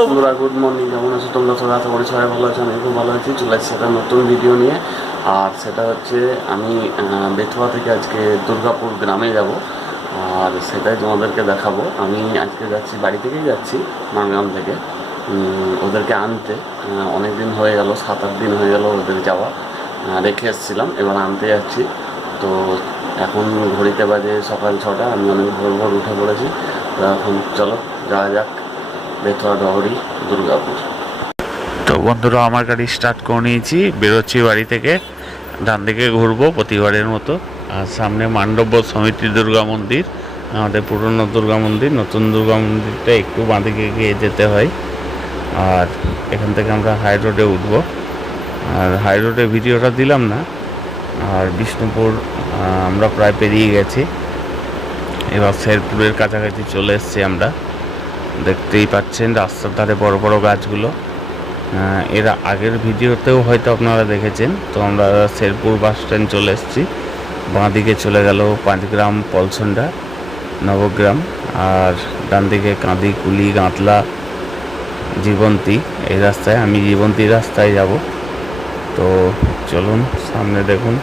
বন্ধুরা good morning কেমন আছো তোমরা? সবাই আশা করি সবাই ভালো আছো আমি খুব ভালো আছি। চলে আসছি একটা নতুন ভিডিও নিয়ে। আর সেটা হচ্ছে, আমি বেথুয়া থেকে আজকে দুর্গাপুর গ্রামে যাব। আর সেটাই তোমাদেরকে দেখাবো। আমি আজকে যাচ্ছি, বাড়ি থেকেই যাচ্ছি মানগ্রাম থেকে। ওদেরকে আনতে। অনেক দিন হয়ে গেল, সাত আট দিন হয়ে গেল ওদের যাওয়া। রেখে এসেছিলাম, এবার আনতে যাচ্ছি। তো এখন ঘড়িতে বাজে সকাল ছটা, আমি অনেক ভোর ভোর উঠে পড়েছি। তো এখন চলো, যাওয়া যাক। ডহরি দুর্গাপুর। তো বন্ধুরা, আমার গাড়ি স্টার্ট করে নিয়েছি। বেরোচ্ছি বাড়ি থেকে। ডান দিকে ঘুরবো প্রতিবারের মতো। আর সামনে মান্ডব্য সমিতি দুর্গা মন্দির, আমাদের পুরনো দুর্গা মন্দির। নতুন দুর্গা মন্দিরটা একটু বাঁদিকে গিয়ে যেতে হয়। আর এখান থেকে আমরা হাই রোডে উঠবো। আর হাই রোডে ভিডিওটা দিলাম না। আর বিষ্ণুপুর আমরা প্রায় পেরিয়ে গেছি। এবার শেরপুরের কাছাকাছি চলে এসেছি আমরা। দেখতেই পাচ্ছেন রাস্তার ধারে বড় বড় গাছগুলো। এর আগের ভিডিওতেও হয়তো আপনারা দেখেছেন। তো আমরা শেরপুর বাস স্ট্যান্ড চলে এসেছি। বাঁদিকে চলে গেল পাঁচগ্রাম, পলসন্ডা, নবগ্রাম আর ডান দিকে কাঁদি, কুলি, গাঁতলা, জীবন্তী। এই রাস্তায় আমি জীবন্তী রাস্তায় যাব। তো চলুন সামনে দেখুন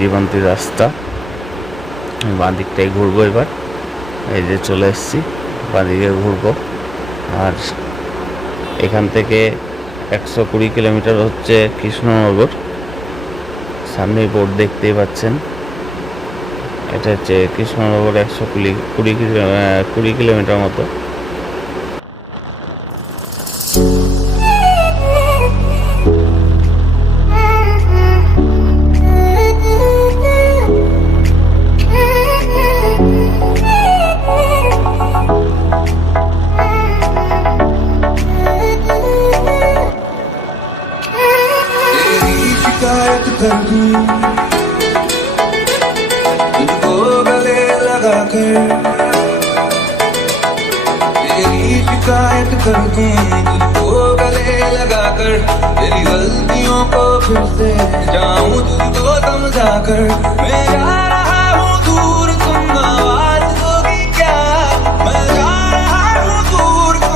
জীবন্তী রাস্তা। আমি বাঁ দিকটাই ঘুরবো এবার। এই যে চলে এসেছি। বাঁ দিয়ে ঘুরবো। আর এখান থেকে একশো কুড়ি কিলোমিটার হচ্ছে কৃষ্ণনগর। সামনে বোর্ড দেখতেই পাচ্ছেন। এটা হচ্ছে কৃষ্ণনগর একশো কুড়ি কুড়ি কুড়ি কিলোমিটার মতো। शिकायत कर दूं तुझको गले लगा कर तेरी गलतियों को फिर से जाऊं तुझको समझा कर मैं जा रहा हूँ दूर तुम आवाज दोगी क्या मैं जा रहा हूँ दूर तुम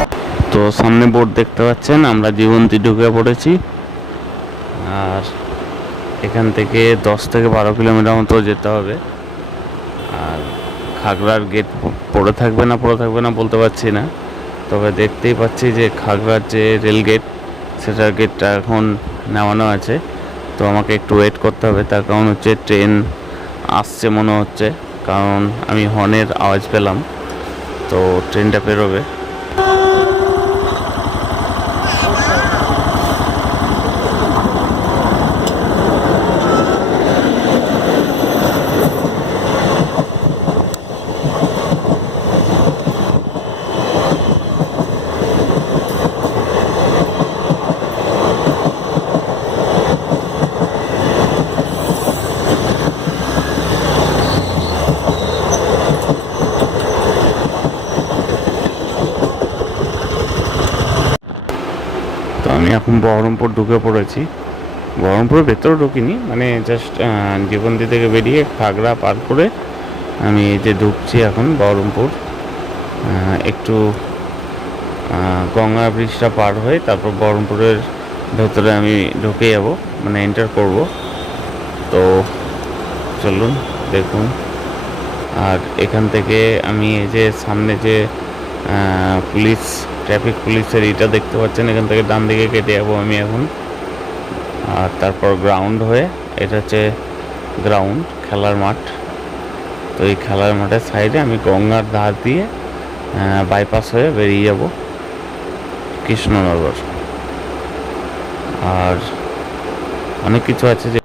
তো সামনে বোর্ড দেখতে পাচ্ছেন আমরা জীবন্তী ঢুকে পড়েছি আর এখান থেকে দশ থেকে বারো কিলোমিটার মতো যেতে হবে আর খাগড়ার গেট পড়ে থাকবে না পড়ে থাকবে না বলতে পারছি না তবে দেখতেই পাচ্ছি যে খাগড়ার যে রেল গেট সেটার গেটটা এখন নামানো আছে। তো আমাকে একটু ওয়েট করতে হবে। তার কারণ হচ্ছে ট্রেন আসছে মনে হচ্ছে। কারণ আমি হর্নের আওয়াজ পেলাম। তো ট্রেনটা পেরোবে তো আমি এখন বহরমপুর ঢুকে পড়েছি। বহরমপুরের ভেতরে ঢুকিনি মানে জাস্ট জীবন্তী থেকে বেরিয়ে খাগড়া পার করে আমি এই যে ঢুকছি এখন বহরমপুর একটু গঙ্গা ব্রিজটা পার হয়ে তারপর বহরমপুরের ভেতরে আমি ঢুকে যাব মানে এন্টার করব। তো চলুন, দেখুন। আর এখান থেকে আমি এই যে সামনে যে পুলিশ ট্রাফিক পুলিশের এটা দেখতে পাচ্ছেন, এখান থেকে ডান দিকে কেটে যাব আমি এখন। আর তারপর গ্রাউন্ড হয়ে, এটা হচ্ছে গ্রাউন্ড খেলার মাঠ। তো এই খেলার মাঠের সাইডে আমি গঙ্গার ধার দিয়ে বাইপাস হয়ে বেরিয়ে যাব কৃষ্ণনগর। আর অনেক কিছু আছে যে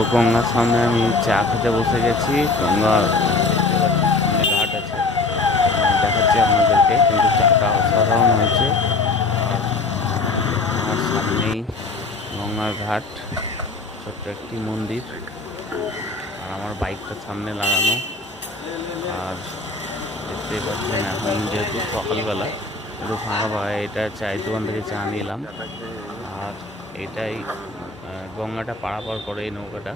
তো গঙ্গার সামনে আমি চা খেতে বসে গেছি। গঙ্গার ঘাট আছে। দেখাচ্ছি আপনাদেরকে, কিন্তু চাটা অসাধারণ হয়েছে। আর সামনেই গঙ্গার ঘাট, ছোট্ট একটি মন্দির। আর আমার বাইকটা সামনে লাগানো আর দেখতে পাচ্ছেন, এখন যেহেতু সকালবেলা একটু ফাঁকা ভাই এটা চায়ের দোকান থেকে চা নিলাম। আর এটাই গঙ্গাটা পারাপার করে এই নৌকাটা।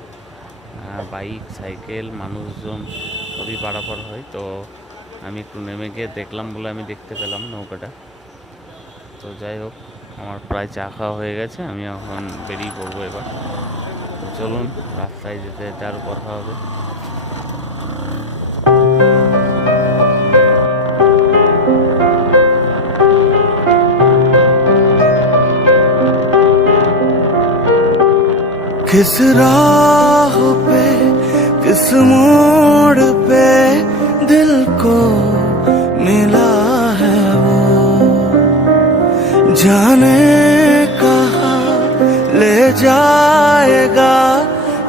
বাইক, সাইকেল, মানুষজন সবই পারাপার হয়। তো আমি একটু নেমে গিয়ে দেখলাম বলে আমি দেখতে পেলাম নৌকাটা। তো যাই হোক, আমার প্রায় চা খাওয়া হয়ে গেছে, আমি এখন বেরিয়ে পড়ব এবার। চলুন, রাস্তায় যেতে যেতে আরও কথা হবে। किस राह पे, किस मोड़ पे दिल को मिला है वो? जाने कहा ले जाएगा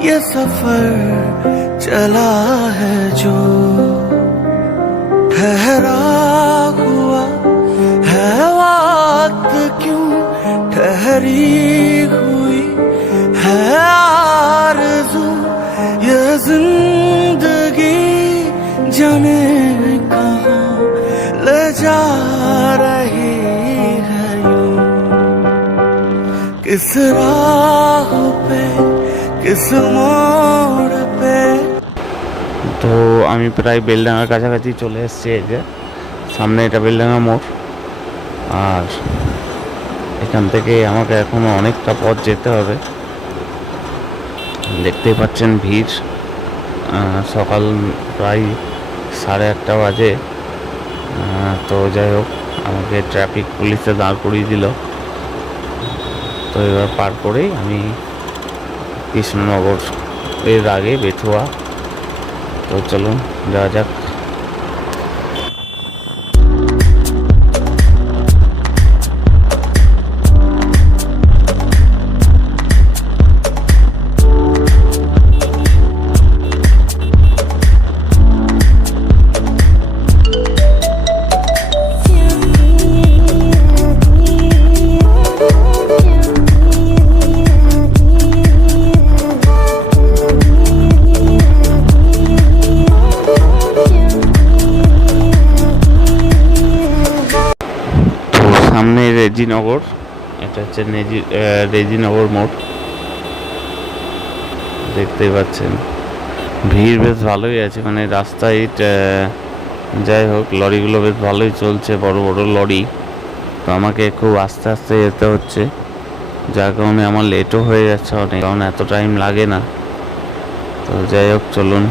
ये सफ़र चला है जो? ठहरा हुआ है वक्त क्यों ठहरी हुई है आरज़ू ये जिंदगी जाने कहाँ ले जा रही है यूं किस राह पे किस मोड़ पे তো আমি প্রায় বেলডাঙার কাছাকাছি চলে এসেছি এই যে সামনে এটা বেলডাঙা মোড় আর এখান থেকে আমাকে এখনো অনেকটা পথ যেতে হবে দেখতেই পাচ্ছেন ভিড়। সকাল প্রায় সাড়ে আটটা বাজে। তো যাই হোক, আমাকে ট্রাফিক পুলিশে দাঁড় করিয়ে দিল। তো এবার পার করেই আমি কৃষ্ণনগর এর আগে বেথুয়া। তো চলুন, যাওয়া যাক। রেজিনগর এটা হচ্ছে রেজিনগর মোড়। দেখতেই পাচ্ছেন। ভিড় বেশ ভালোই আছে মানে রাস্তায় যাই হোক, লরিগুলো বেশ ভালোই চলছে, বড় বড় লরি। তো আমাকে খুব আস্তে আস্তে যেতে হচ্ছে। যার কারণে আমার লেটও হয়ে যাচ্ছে অনেক, কারণ এত টাইম লাগে না। তো যাই হোক, চলুন।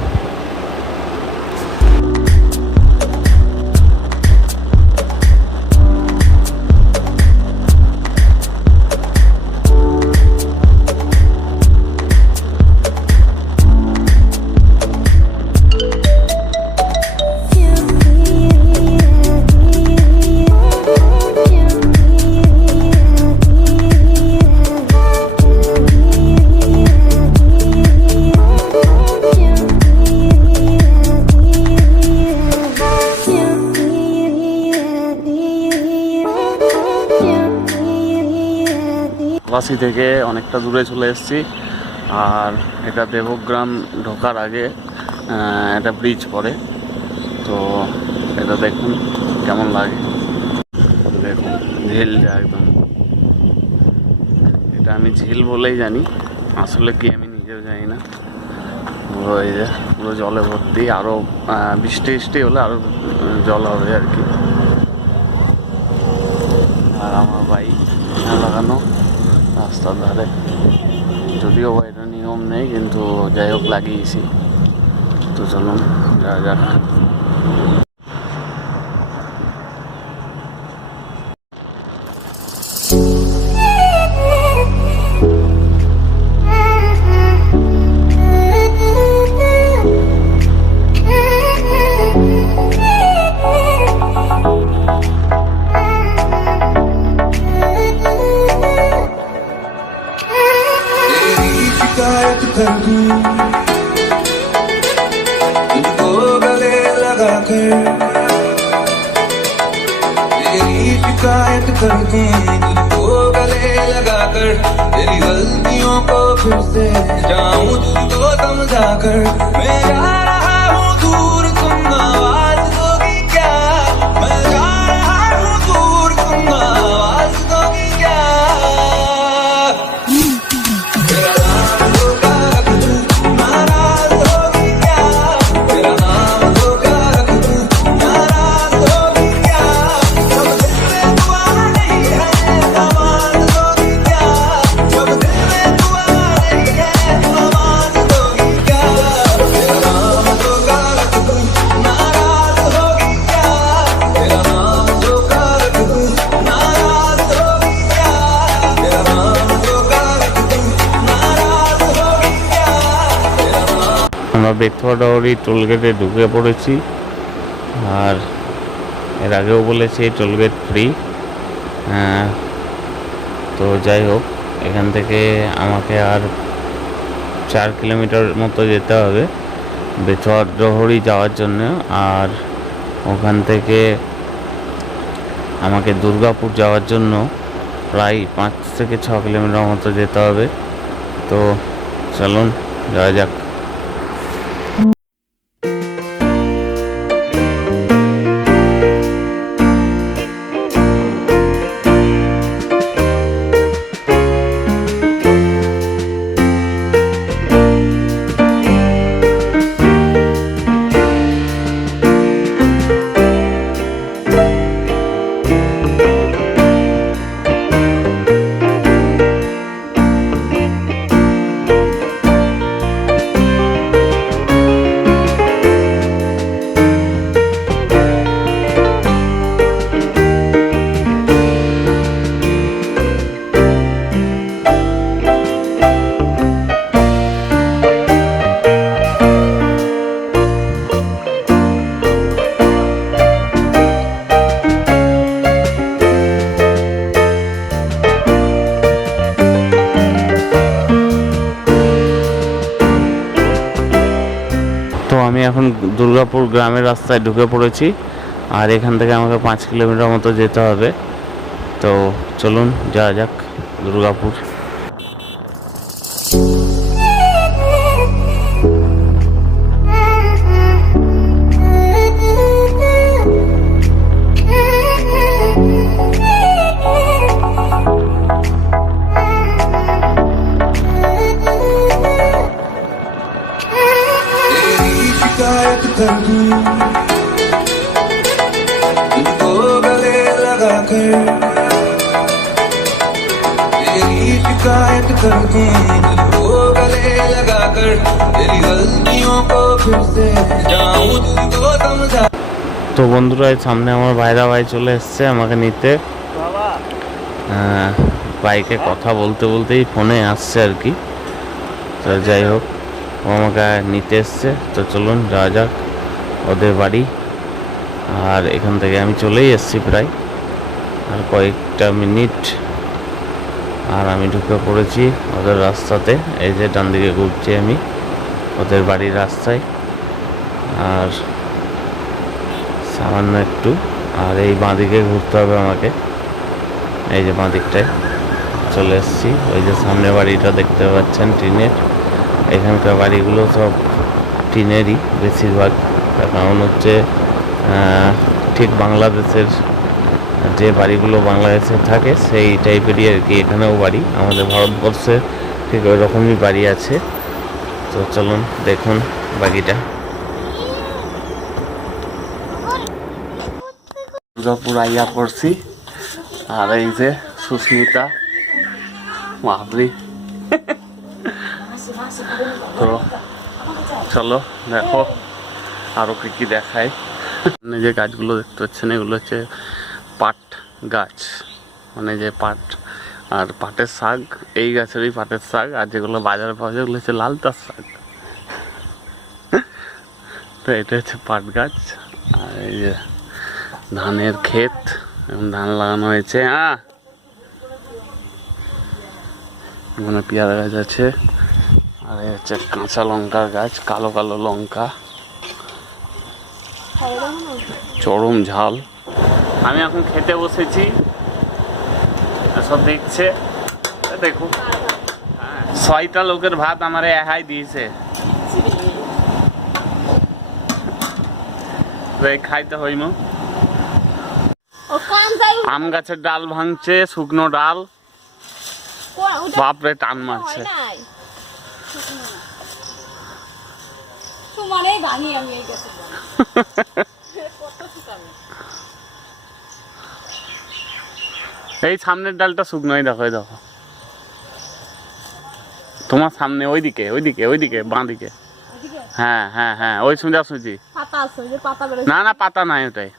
পলাশি থেকে অনেকটা দূরে চলে এসেছি। আর এটা দেবগ্রাম ঢোকার আগে একটা ব্রিজ পড়ে। তো এটা দেখুন কেমন লাগে। দেখুন ঝিলটা একদম। এটা আমি ঝিল বলেই জানি। আসলে কি আমি নিজেও জানি না। পুরো এই যে, পুরো জলে ভর্তি। আরও বৃষ্টি বৃষ্টি হলে আরও জল হবে আর কি। আর আমার বাইক লাগানো। রাস্তার ধারে যদিও বা নিয়ম নেই কিন্তু যাই হোক লাগিয়েছি তো চলুন যা যাক शिकायत कर दूँ तुझको गले लगा कर तेरी गलतियों को फिर से जाऊँ तुझको समझा कर मैं जा रहा हूँ दूर तुम आवाज़ আমরা বেথুয়াডাওয়ারি টোলগেটে ঢুকে পড়েছি। আর এর আগেও বলেছি টোলগেট ফ্রি তো যাই হোক, এখান থেকে আমাকে আর চার কিলোমিটার মতো যেতে হবে বেথুয়াডহরি যাওয়ার জন্য। আর ওখান থেকে আমাকে দুর্গাপুর যাওয়ার জন্য প্রায় পাঁচ থেকে ছ কিলোমিটার মতো যেতে হবে। তো চলুন, যাওয়া যাক। এখন দুর্গাপুর গ্রামের রাস্তায় ঢুকে পড়েছি। আর এখান থেকে আমাকে পাঁচ কিলোমিটার মতো যেতে হবে। তো চলুন, যাওয়া যাক দুর্গাপুর। कर दूं तुझको गले लगा कर तेरी शिकायत कर दूं तुझको गले लगा कर तेरी गलतियों को फिर से जाऊं तुझको समझा তো বন্ধুরা এই সামনে আমার ভাইরা ভাই চলে এসছে আমাকে নিতে আহ, বাইকে কথা বলতে বলতেই ফোনে আসছে আর কি তো যাই হোক ও আমাকে নিতে এসছে তো চলুন যাওয়া যাক ওদের বাড়ি। আর এখান থেকে আমি চলেই এসেছি প্রায়। আর কয়েকটা মিনিট। আর আমি ঢুকে পড়েছি ওদের রাস্তাতে। এই যে ডান দিকে ঘুরছি আমি ওদের বাড়ির রাস্তায়। আর সামান্য একটু। আর এই বাঁদিকে ঘুরতে হবে আমাকে। এই যে বাঁদিকটায় চলে এসেছি। ওই যে সামনে বাড়িটা দেখতে পাচ্ছেন টিনের। এখানকার বাড়িগুলো সব টিনেরই বেশিরভাগ। তার কারণ হচ্ছে ঠিক বাংলাদেশের যে বাড়িগুলো বাংলাদেশে থাকে, সেই টাইপেরই আর কি এখানেও বাড়ি। আমাদের ভারতবর্ষে ঠিক ওই রকমই বাড়ি আছে। তো চলুন, দেখুন বাকিটা। দুর্গাপুর আইয়া পড়ছি। আর এই যে সুস্মিতা মাহরি তো চলো, দেখো। আরও কি কি দেখায়? যে গাছগুলো দেখতে পাচ্ছেন, এগুলো হচ্ছে পাট গাছ। মানে যে পাট আর পাটের শাক, এই গাছেরই পাটের শাক, আর যেগুলো বাজারে পাওয়া যায় ওগুলো হচ্ছে লালতার শাক। তো এটা হচ্ছে পাট গাছ। আর এই যে ধানের ক্ষেত এবং ধান লাগানো হয়েছে হ্যাঁ। এখানে পেয়ারা গাছ আছে। আর এই হচ্ছে কাঁচা লঙ্কার গাছ, কালো কালো লঙ্কা। চরম ঝাল। আমি এখন খেতে বসেছি। সব দেখছে। দেখো। ছয়টা লোকের ভাত আমারে এহাই দিয়েছে। খাইতে হইম। ও আম গাছের ডাল ভাঙছে শুকনো ডাল। বাপরে টান মারছে। হয় নাই ভাঙি আমি এই গেছে কত শুকাবে এই সামনের ডালটা শুকনোই দেখো দেখো। তোমার সামনে ওইদিকে ওইদিকে ওইদিকে বাঁ দিকে হ্যাঁ হ্যাঁ হ্যাঁ ওই সুজি না না পাতা নাই ওটাই।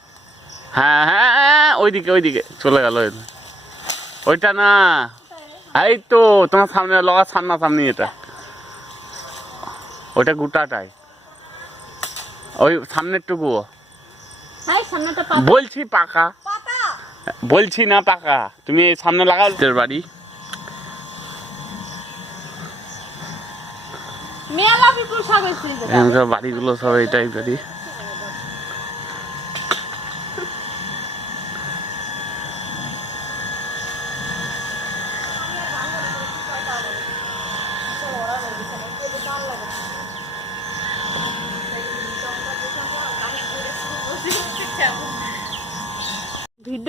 হ্যাঁ হ্যাঁ হ্যাঁ, ওইদিকে ওইদিকে চলে গেল ওই। ওইটা না। এই তো তোমার সামনে লগা সামনা সামনি এটা। ওইটা গোটাটাই। ওই সামনের টুকু হাই সামনেটা পাতা বলছি পাকা। বলছি না পাকা। তুমি এই সামনে লাগাও। তোর বাড়ি? বাড়িগুলো সব এই টাইপেরই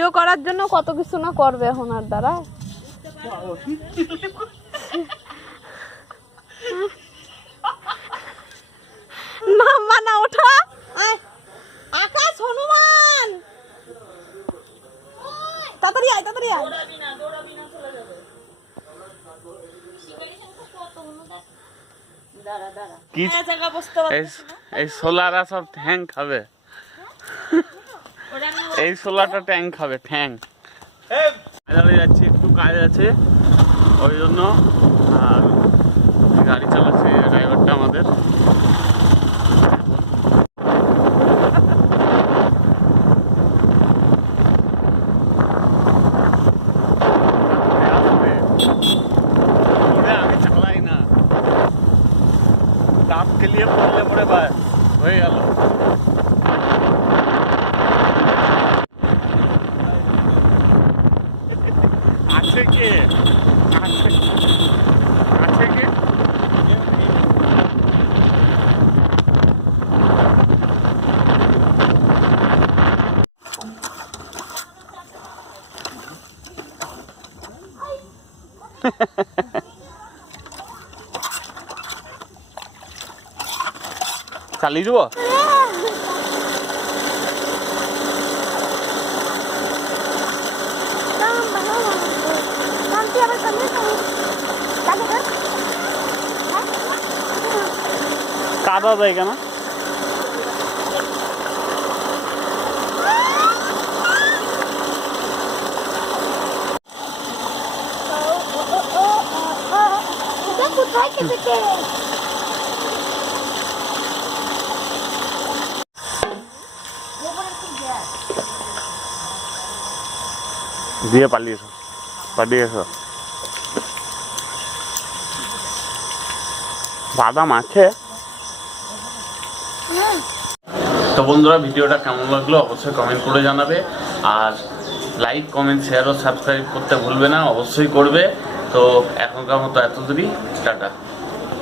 ভিডিও করার জন্য কত কিছু না করবে এখন আর দ্বারা নাম্বা না ওঠা। আকাশ হনুমান। তাড়াতাড়ি আয় তাড়াতাড়ি আয়। কি এই এই সোলারা সব ঠ্যাং খাবে। এই সোলারটা ট্যাং খাবে ঠ্যাং বাজারে যাচ্ছি একটু কাজ আছে ওই জন্য আর গাড়ি চালাচ্ছে ড্রাইভারটা আমাদের ওরে আমি চালাই না দাঁত খেলিয়ে পড়লে পরে বাস হয়ে গেল আছে কে আছে আছে কে চালিয়ে দিব? কাদা জায়গা না কোথায় খেতে দিয়ে পালিয়েছো পালিয়েছো। বাদাম আছে? তো বন্ধুরা ভিডিওটা কেমন লাগল অবশ্যই কমেন্ট করে জানাবে। আর লাইক কমেন্ট শেয়ার ও সাবস্ক্রাইব করতে ভুলবে না অবশ্যই করবে। তো এখনকার মতো এত দূরই 这儿的。